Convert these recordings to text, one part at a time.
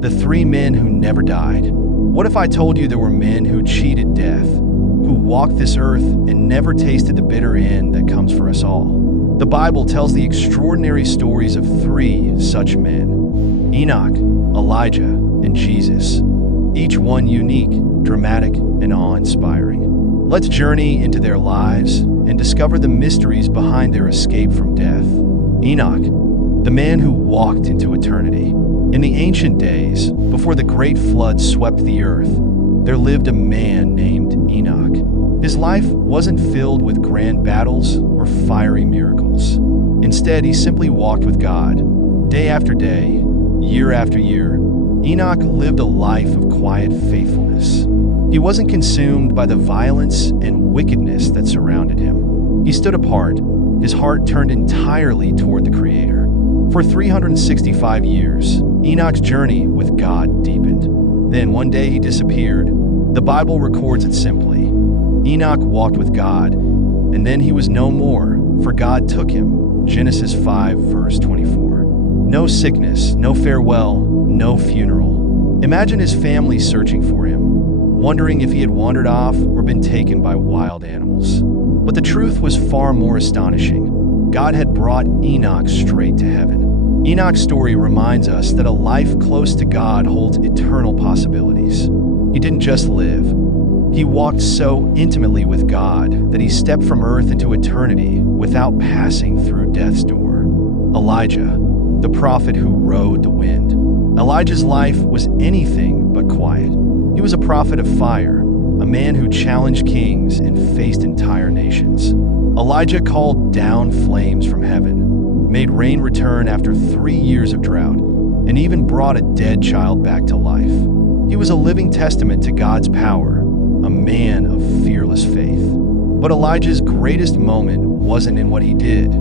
The three men who never died. What if I told you there were men who cheated death, who walked this earth and never tasted the bitter end that comes for us all? The Bible tells the extraordinary stories of three such men: Enoch, Elijah, and Jesus. Each one unique, dramatic, and awe-inspiring. Let's journey into their lives and discover the mysteries behind their escape from death. Enoch, the man who walked into eternity. In the ancient days, before the great flood swept the earth, there lived a man named Enoch. His life wasn't filled with grand battles or fiery miracles. Instead, he simply walked with God. Day after day, year after year, Enoch lived a life of quiet faithfulness. He wasn't consumed by the violence and wickedness that surrounded him. He stood apart, his heart turned entirely toward the Creator. For 365 years, Enoch's journey with God deepened. Then one day he disappeared. The Bible records it simply. Enoch walked with God, and then he was no more, for God took him. Genesis 5, verse 24. No sickness, no farewell, no funeral. Imagine his family searching for him, wondering if he had wandered off or been taken by wild animals. But the truth was far more astonishing. God had brought Enoch straight to heaven. Enoch's story reminds us that a life close to God holds eternal possibilities. He didn't just live. He walked so intimately with God that he stepped from earth into eternity without passing through death's door. Elijah, the prophet who rode the wind. Elijah's life was anything but quiet. He was a prophet of fire, a man who challenged kings and faced entire nations. Elijah called down flames from heaven, made rain return after 3 years of drought, and even brought a dead child back to life. He was a living testament to God's power, a man of fearless faith. But Elijah's greatest moment wasn't in what he did,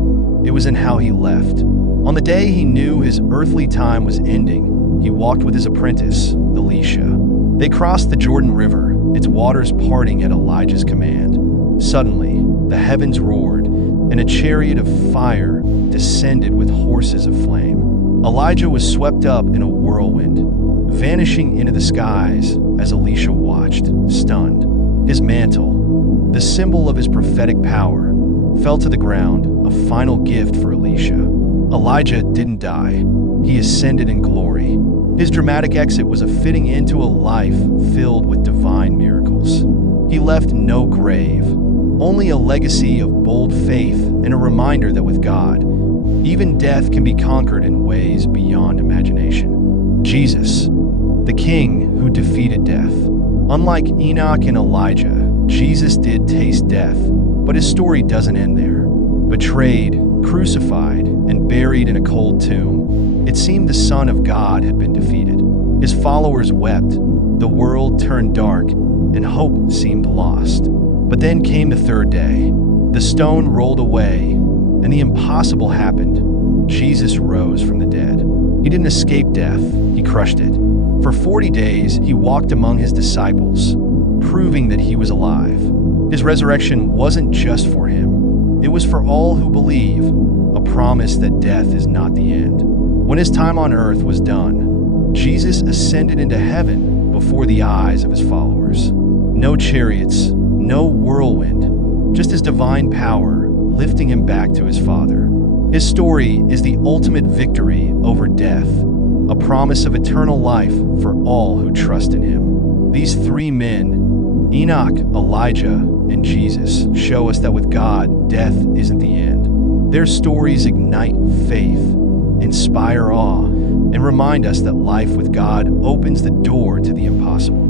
it was in how he left. On the day he knew his earthly time was ending, he walked with his apprentice, Elisha. They crossed the Jordan River, its waters parting at Elijah's command. Suddenly, the heavens roared, and a chariot of fire descended with horses of flame. Elijah was swept up in a whirlwind, vanishing into the skies as Elisha watched, stunned. His mantle, the symbol of his prophetic power, fell to the ground, a final gift for Elisha. Elijah didn't die. He ascended in glory. His dramatic exit was a fitting end to a life filled with divine miracles. He left no grave, only a legacy of bold faith and a reminder that with God, even death can be conquered in ways beyond imagination. Jesus, the King who defeated death. Unlike Enoch and Elijah, Jesus did taste death, but his story doesn't end there. Betrayed, crucified, and buried in a cold tomb, it seemed the Son of God had been defeated. His followers wept, the world turned dark, and hope seemed lost. But then came the third day. The stone rolled away, and the impossible happened. Jesus rose from the dead. He didn't escape death, he crushed it. For 40 days, he walked among his disciples, proving that he was alive. His resurrection wasn't just for him. It was for all who believe, a promise that death is not the end. When his time on earth was done, Jesus ascended into heaven before the eyes of his followers. No chariots, no whirlwind, just his divine power lifting him back to his Father. His story is the ultimate victory over death, a promise of eternal life for all who trust in him. These three men, Enoch, Elijah, and Jesus, show us that with God, death isn't the end. Their stories ignite faith, inspire awe, and remind us that life with God opens the door to the impossible.